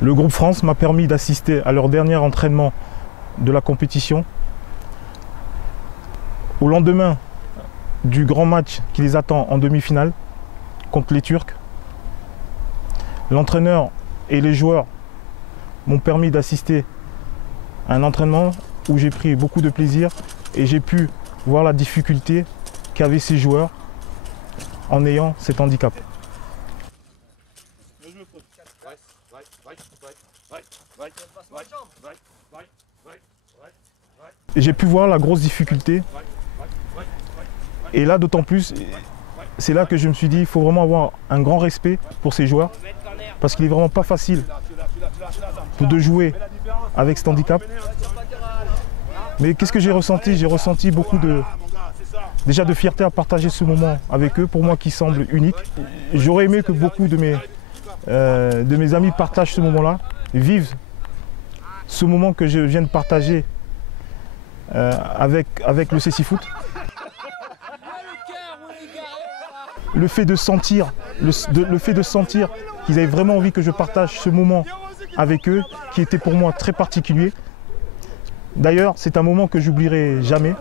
Le groupe France m'a permis d'assister à leur dernier entraînement de la compétition. Au lendemain du grand match qui les attend en demi-finale contre les Turcs, l'entraîneur et les joueurs m'ont permis d'assister à un entraînement où j'ai pris beaucoup de plaisir et j'ai pu voir la difficulté qu'avaient ces joueurs en ayant cet handicap. J'ai pu voir la grosse difficulté et là d'autant plus, c'est là que je me suis dit il faut vraiment avoir un grand respect pour ces joueurs parce qu'il n'est vraiment pas facile de jouer avec cet handicap. Mais qu'est-ce que j'ai ressenti? J'ai ressenti beaucoup déjà de fierté à partager ce moment avec eux, pour moi qui semble unique. J'aurais aimé que beaucoup de mes amis partagent ce moment-là, vivent ce moment que je viens de partager avec le Cécifoot. Le fait de sentir qu'ils avaient vraiment envie que je partage ce moment avec eux, qui était pour moi très particulier. D'ailleurs, c'est un moment que j'oublierai jamais.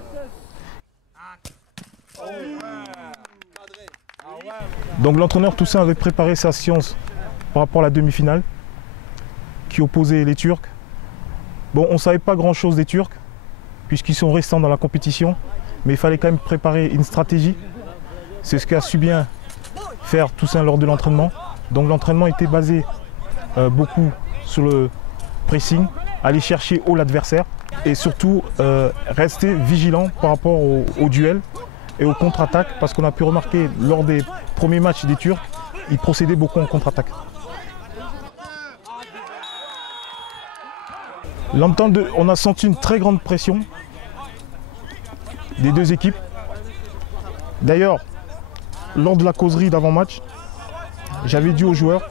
Donc l'entraîneur Toussaint avait préparé sa séance par rapport à la demi-finale qui opposait les Turcs. Bon, on ne savait pas grand-chose des Turcs puisqu'ils sont restants dans la compétition, mais il fallait quand même préparer une stratégie. C'est ce qu'a su bien faire Toussaint lors de l'entraînement. Donc l'entraînement était basé beaucoup sur le pressing, aller chercher haut l'adversaire et surtout rester vigilant par rapport au duel et aux contre-attaques, parce qu'on a pu remarquer lors des premiers matchs des Turcs, ils procédaient beaucoup en contre-attaque. On a senti une très grande pression des deux équipes. D'ailleurs, lors de la causerie d'avant-match, j'avais dit aux joueurs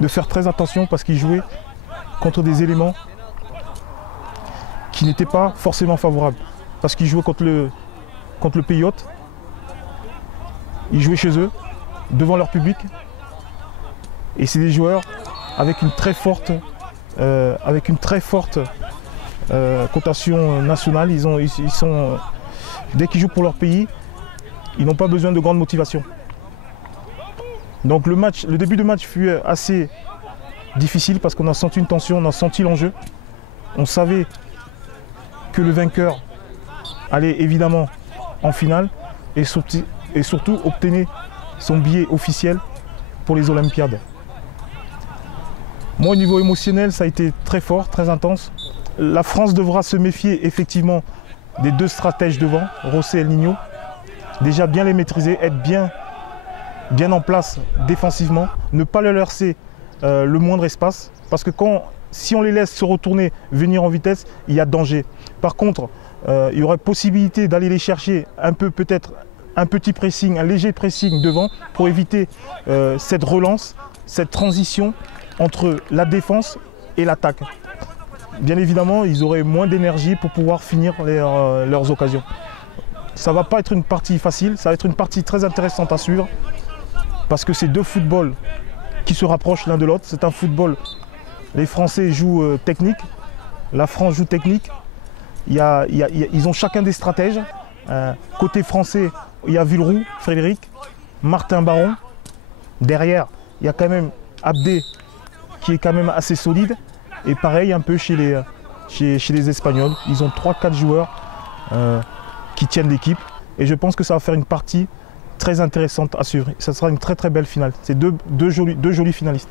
de faire très attention parce qu'ils jouaient contre des éléments qui n'étaient pas forcément favorables. Parce qu'ils jouaient contre le pays hôte, ils jouaient chez eux, devant leur public. Et c'est des joueurs avec une très forte cotation nationale. Dès qu'ils jouent pour leur pays, ils n'ont pas besoin de grande motivation. Donc le début de match fut assez difficile parce qu'on a senti une tension, on a senti l'enjeu. On savait que le vainqueur allait évidemment en finale et surtout obtenir son billet officiel pour les Olympiades. Moi, au niveau émotionnel, ça a été très fort, très intense. La France devra se méfier effectivement des deux stratèges devant, Rosset et El Niño. Déjà bien les maîtriser, être bien en place défensivement, ne pas leur laisser le moindre espace. Parce que si on les laisse se retourner, venir en vitesse, il y a danger. Par contre, il y aurait possibilité d'aller les chercher peut-être un petit pressing, un léger pressing devant pour éviter cette relance, cette transition entre la défense et l'attaque. Bien évidemment, ils auraient moins d'énergie pour pouvoir finir leurs occasions. Ça ne va pas être une partie facile, ça va être une partie très intéressante à suivre parce que c'est deux footballs qui se rapprochent l'un de l'autre. C'est un football, les Français jouent technique, la France joue technique. Ils ont chacun des stratèges. Côté français, il y a Villeroux, Frédéric, Martin Baron. Derrière, il y a quand même Abdé qui est quand même assez solide. Et pareil un peu chez les Espagnols. Ils ont 3-4 joueurs qui tiennent l'équipe. Et je pense que ça va faire une partie très intéressante à suivre. Ça sera une très très belle finale. C'est deux jolis finalistes.